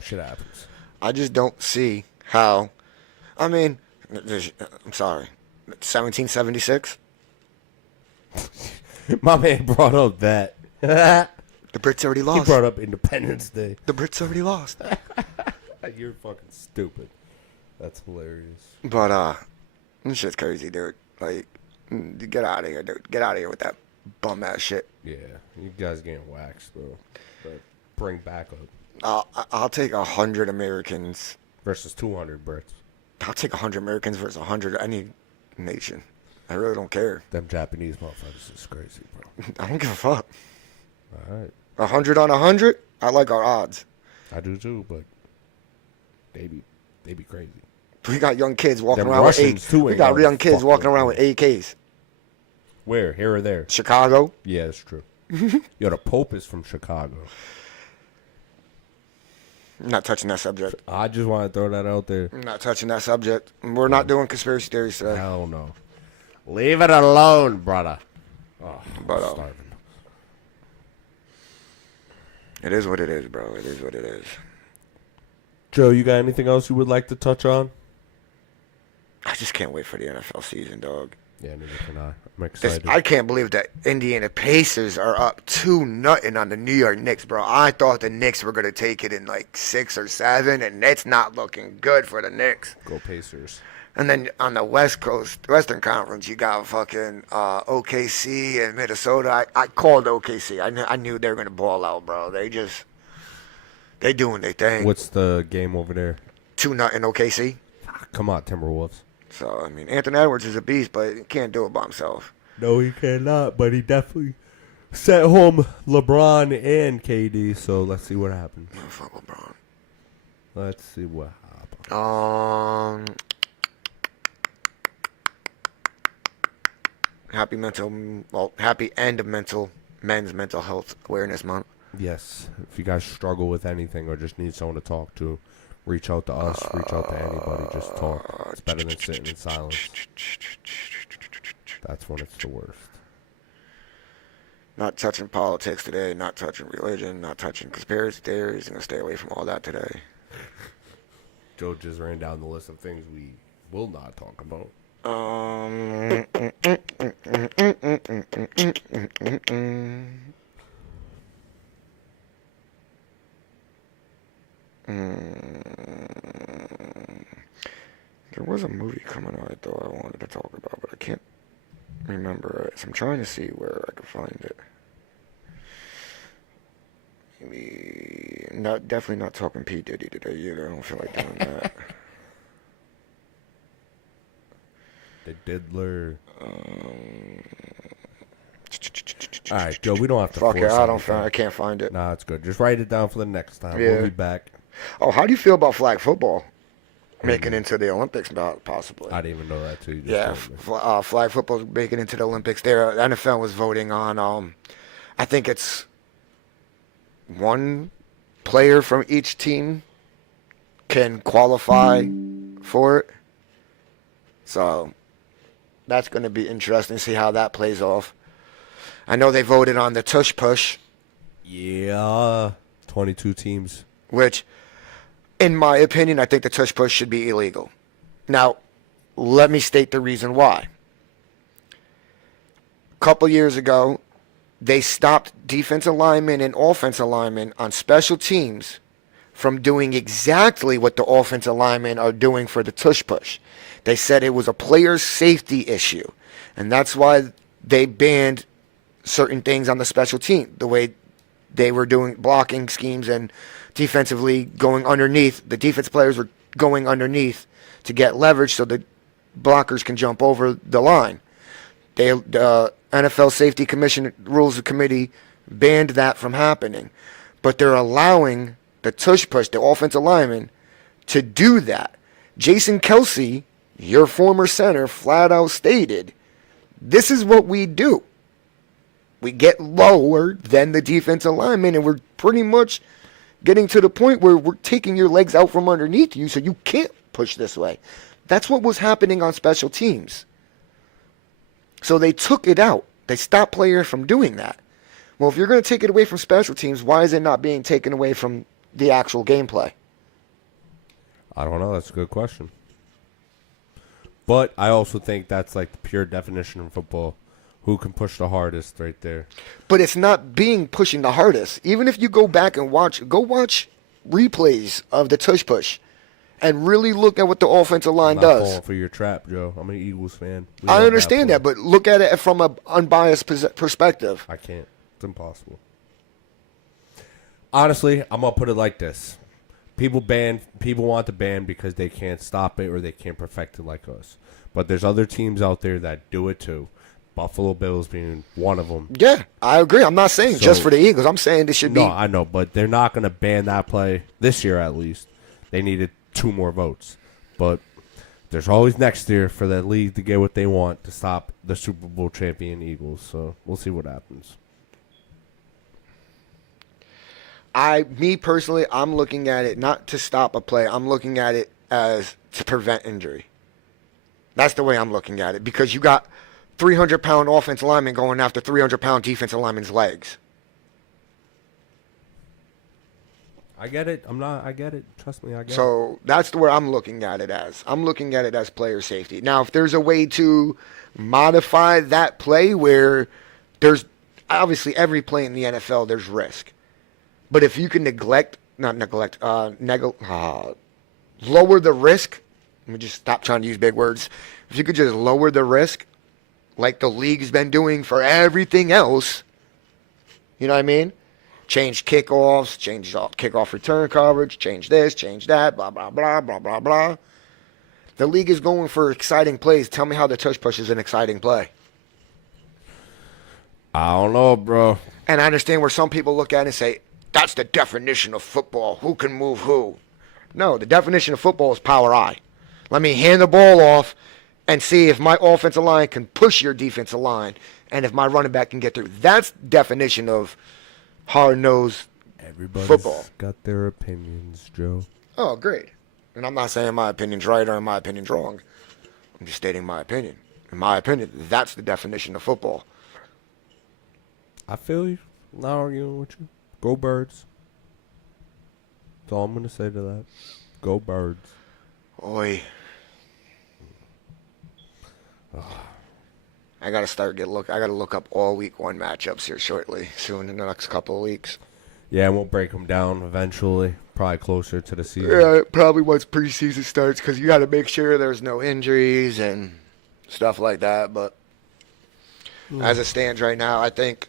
shit happens. I just don't see how. I mean, I'm sorry. 1776? My man brought up that. The Brits already He lost. brought up Independence Day. The Brits already lost. You're fucking stupid. That's hilarious. But, this shit's crazy, dude. Like, get out of here, dude. Get out of here with that bum ass shit. Yeah, you guys getting waxed, bro. But bring backup. I'll take 100 Americans. Versus 200 Brits. I'll take 100 Americans versus 100 any nation. I really don't care. Them Japanese motherfuckers is crazy, bro. I don't give a fuck. All right. 100 on 100? I like our odds. I do too, but they be crazy. We got young kids walking Them around Russians with too We ain't got gonna young kids fuck walking with around me. with AKs. Where? Here or there? Chicago. Yeah, that's true. Yo, the Pope is from Chicago. I'm not touching that subject. I just want to throw that out there. I'm not touching that subject. We're not doing conspiracy theories today. Hell no. Leave it alone, brother. Oh, But, I'm starving. It is what it is, bro. It is what it is. Joe, you got anything else you would like to touch on? I just can't wait for the NFL season, dog. Yeah, neither can I. I'm excited. I can't believe that Indiana Pacers are up 2-0 on the New York Knicks, bro. I thought the Knicks were going to take it in like 6 or 7, and it's not looking good for the Knicks. Go Pacers. And then on the West Coast, Western Conference, you got fucking OKC and Minnesota. I called OKC. I knew they were going to ball out, bro. They doing their thing. What's the game over there? 2-0 OKC. Come on, Timberwolves. So, I mean, Anthony Edwards is a beast, but he can't do it by himself. No, he cannot, but he definitely sent home LeBron and KD, so let's see what happens. Oh, fuck LeBron. Let's see what happens. Happy end of men's mental health awareness month. Yes, if you guys struggle with anything or just need someone to talk to, reach out to us, reach out to anybody, just talk. It's better than sitting in silence. That's when it's the worst. Not touching politics today, not touching religion, not touching conspiracy theories. I'm going to stay away from all that today. Joe just ran down the list of things we will not talk about. There was a movie coming out I thought I wanted to talk about, but I can't remember it. So I'm trying to see where I can find it. Maybe definitely not talking P. Diddy today either. I don't feel like doing that. The Diddler. All right, Joe, we don't have to Fuck it, force I can't find it. Nah, it's good. Just write it down for the next time. Yeah. We'll be back. Oh, how do you feel about flag football making into the Olympics? Possibly. I didn't even know that too. You just told me. Flag football making into the Olympics. There, the NFL was voting on. I think it's one player from each team can qualify for it. So that's going to be interesting to see how that plays off. I know they voted on the tush push, Yeah, 22 teams. which, in my opinion, I think the tush push should be illegal. Now, let me state the reason why. A couple years ago, they stopped defensive linemen and offensive linemen on special teams from doing exactly what the offensive linemen are doing for the tush push. They said it was a player's safety issue, and that's why they banned certain things on the special team, the way they were doing blocking schemes and defensively going underneath. The defense players were going underneath to get leverage so the blockers can jump over the line. The NFL Safety Commission Rules Committee banned that from happening, but they're allowing the tush push, the offensive lineman, to do that. Jason Kelsey, your former center, flat out stated This is what we do. We get lower than the defensive lineman, and we're pretty much getting to the point where we're taking your legs out from underneath you so you can't push this way. That's what was happening on special teams. So they took it out. They stopped players from doing that. Well, if you're going to take it away from special teams, why is it not being taken away from the actual gameplay? I don't know. That's a good question. But I also think that's like the pure definition of football. Who can push the hardest right there? But it's not being pushing the hardest. Even if you go back and watch replays of the tush push and really look at what the offensive line I'm not does. falling for your trap, Joe. I'm an Eagles fan. I understand that, but look at it from an unbiased perspective. I can't. It's impossible. Honestly, I'm going to put it like this. People want to ban because they can't stop it or they can't perfect it like us. But there's other teams out there that do it too. Buffalo Bills being one of them. Yeah, I agree. I'm not saying just for the Eagles. I'm saying this should be. No, I know, but they're not going to ban that play this year at least. They needed 2 more votes. But there's always next year for that league to get what they want to stop the Super Bowl champion Eagles. So we'll see what happens. Me personally, I'm looking at it not to stop a play. I'm looking at it as to prevent injury. That's the way I'm looking at it, because you got 300-pound offensive lineman going after 300-pound defensive lineman's legs. I get it. I get it. Trust me, I get it. So that's the way I'm looking at it as. I'm looking at it as player safety. Now, if there's a way to modify that play where there's obviously every play in the NFL, there's risk. But if you can lower the risk, let me just stop trying to use big words. If you could just lower the risk, like the league's been doing for everything else, you know what I mean? Change kickoffs, change kickoff return coverage, change this, change that, blah, blah, blah, blah, blah, blah. The league is going for exciting plays. Tell me how the tush push is an exciting play. I don't know, bro. And I understand where some people look at it and say, that's the definition of football. Who can move who? No, the definition of football is power I. Let me hand the ball off and see if my offensive line can push your defensive line and if my running back can get through. That's definition of hard-nosed football. Everybody's got their opinions, Joe. Oh, great. And I'm not saying my opinion's right or my opinion's wrong. I'm just stating my opinion. In my opinion, that's the definition of football. I feel you. I'm not arguing with you. Go Birds. That's all I'm going to say to that. Go Birds. Oi. I got to look up all week 1 matchups here soon in the next couple of weeks. Yeah, we'll break them down eventually, probably closer to the season. Yeah, probably once preseason starts, because you got to make sure there's no injuries and stuff like that. But as it stands right now, I think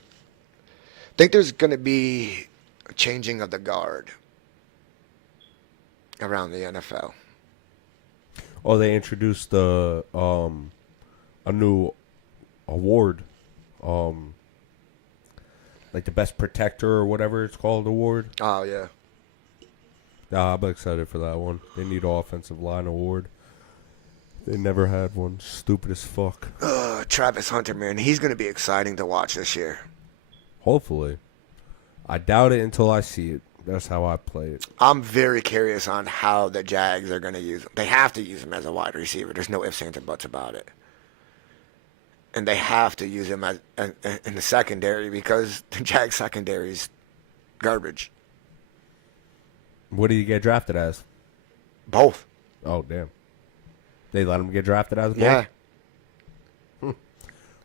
there's going to be a changing of the guard around the NFL. Oh, they introduced a new award, like the best protector or whatever it's called award. Oh yeah. I'm excited for that one. They need an offensive line award. They never had one. Stupid as fuck. Travis Hunter, man, he's going to be exciting to watch this year. Hopefully. I doubt it until I see it. That's how I play it. I'm very curious on how the Jags are going to use him. They have to use him as a wide receiver. There's no ifs, ands, and buts about it. And they have to use him in the secondary because the Jags secondary is garbage. What did he get drafted as? Both. Oh, damn. They let him get drafted as both? Yeah.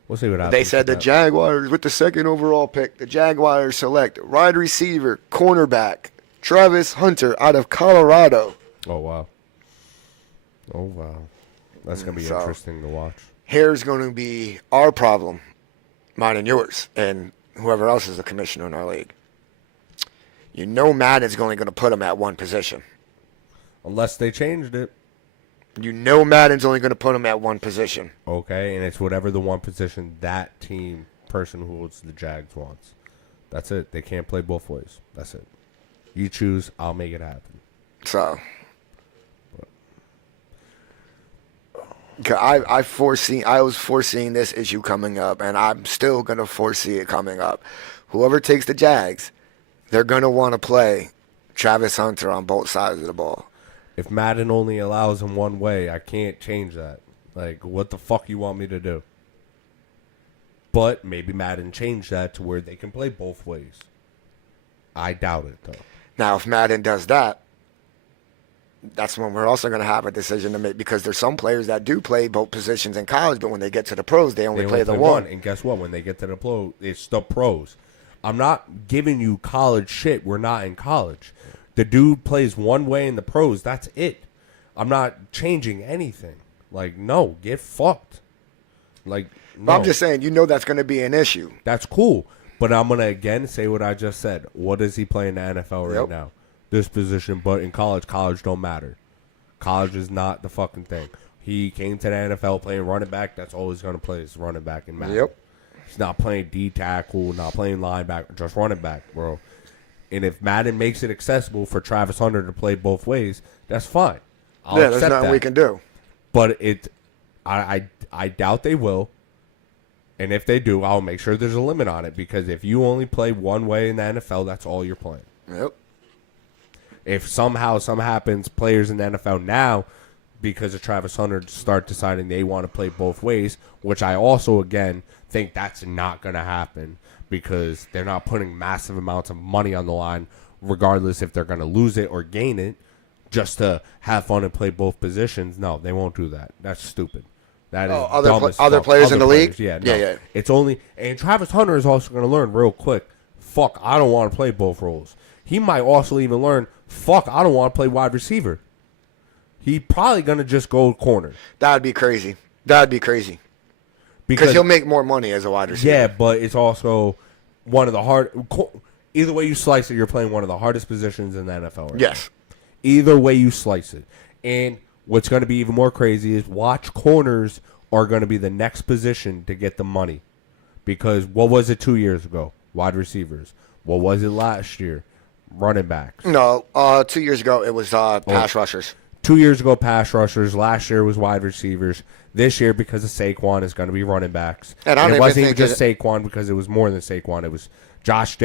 We'll see what happens. They said the Jaguars, with the 2nd overall pick, the Jaguars select wide receiver, cornerback, Travis Hunter out of Colorado. Oh, wow. Oh, wow. That's going to be interesting to watch. Here's going to be our problem, mine and yours, and whoever else is the commissioner in our league. You know Madden's only going to put him at one position. Unless they changed it. You know Madden's only going to put him at one position. Okay, and it's whatever the one position that person who holds the Jags wants. That's it. They can't play both ways. That's it. You choose, I'll make it happen. So. I was foreseeing this issue coming up, and I'm still gonna foresee it coming up. Whoever takes the Jags, they're gonna want to play Travis Hunter on both sides of the ball. If Madden only allows him one way, I can't change that. Like, what the fuck you want me to do? But maybe Madden changed that to where they can play both ways. I doubt it, though. Now, if Madden does that, that's when we're also going to have a decision to make, because there's some players that do play both positions in college, but when they get to the pros, they only play the one. And guess what? When they get to the pros, it's the pros. I'm not giving you college shit. We're not in college. The dude plays one way in the pros. That's it. I'm not changing anything. Like, no, get fucked. Like, no. But I'm just saying, that's going to be an issue. That's cool. But I'm going to, again, say what I just said. What does he play in the NFL right now? This position, but in college don't matter. College is not the fucking thing. He came to the NFL playing running back. That's all he's going to play is running back in Madden. Yep. He's not playing D tackle, not playing linebacker, just running back, bro. And if Madden makes it accessible for Travis Hunter to play both ways, that's fine. There's nothing we can do. But I doubt they will. And if they do, I'll make sure there's a limit on it, because if you only play one way in the NFL, that's all you're playing. Yep. If somehow something happens, players in the NFL now, because of Travis Hunter, start deciding they want to play both ways, which I also, again, think that's not going to happen, because they're not putting massive amounts of money on the line, regardless if they're going to lose it or gain it, just to have fun and play both positions. No, they won't do that. That's stupid. That is other players in the league? Yeah, no. Yeah. It's only, and Travis Hunter is also going to learn real quick, fuck, I don't want to play both roles. He might also even learn, fuck, I don't want to play wide receiver. He probably going to just go corner. That'd be crazy. Because he'll make more money as a wide receiver. Yeah, but it's also one of the either way you slice it, you're playing one of the hardest positions in the NFL right Yes. now. Either way you slice it. And what's going to be even more crazy is watch corners are going to be the next position to get the money. Because what was it 2 years ago? Wide receivers. What was it last year? Running backs. No, 2 years ago it was pass rushers. 2 years ago, pass rushers. Last year was wide receivers. This year, because of Saquon, is going to be running backs. And it wasn't even just Saquon, because it was more than Saquon. It was Josh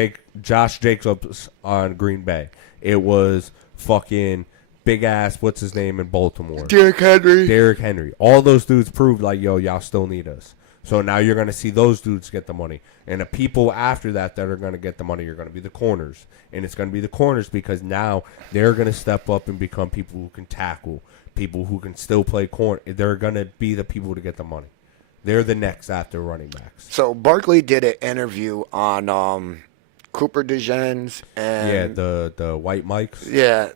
Jacobs on Green Bay. It was fucking big ass, what's his name in Baltimore? Derrick Henry. All those dudes proved like, yo, y'all still need us. So now you're going to see those dudes get the money. And the people after that are going to get the money are going to be the corners. And it's going to be the corners because now they're going to step up and become people who can tackle, people who can still play corner. They're going to be the people to get the money. They're the next after running backs. So Barkley did an interview on Cooper DeJean and the white mics. Yeah,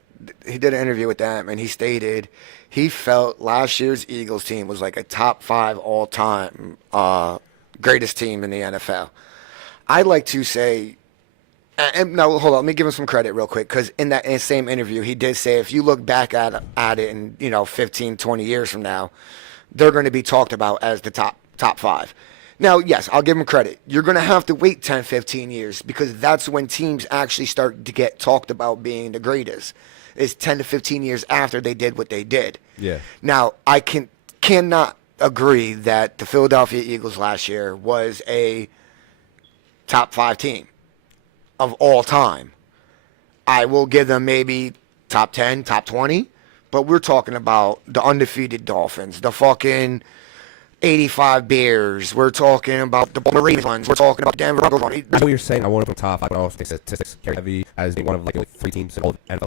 he did an interview with them, and he stated he felt last year's Eagles team was like a top 5 all-time greatest team in the NFL. I'd like to say, and now hold on, let me give him some credit real quick, because in that same interview, he did say if you look back at it in 15, 20 years from now, they're going to be talked about as the top 5. Now, yes, I'll give him credit. You're going to have to wait 10, 15 years because that's when teams actually start to get talked about being the greatest. Is 10 to 15 years after they did what they did. Yeah. Now, I cannot agree that the Philadelphia Eagles last year was a top 5 team of all time. I will give them maybe top 10, top 20, but we're talking about the undefeated Dolphins, the fucking 85 Bears. We're talking about the Baltimore Ravens. We're talking about Denver Broncos. That's what you're saying. I want to put top 5, but also statistics carry heavy as being one of like 3 teams in all NFL